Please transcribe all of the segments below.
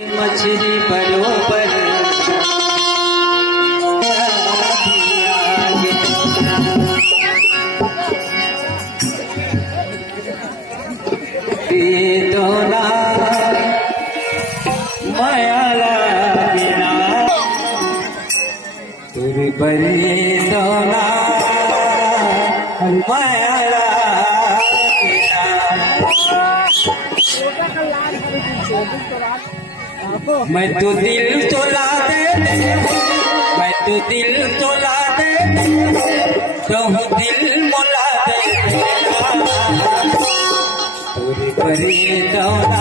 मछली बरोबर दोना मायाला बिना तुरी परी दोना मायाला बिना मैं तो दिल तोला दे मैं तो दिल तोला दे कहूँ दिल मोला दे पूरी परी दौना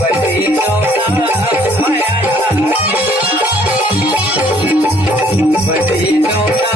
परी दौना परी दौना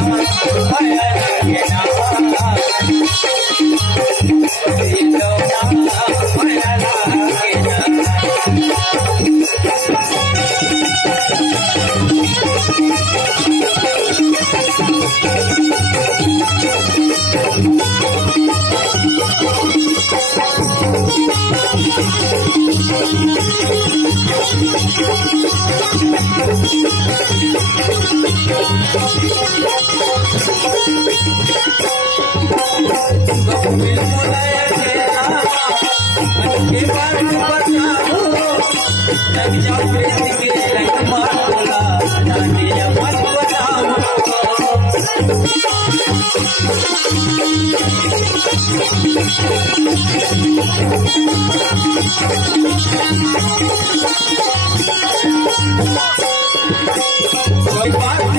कोई बात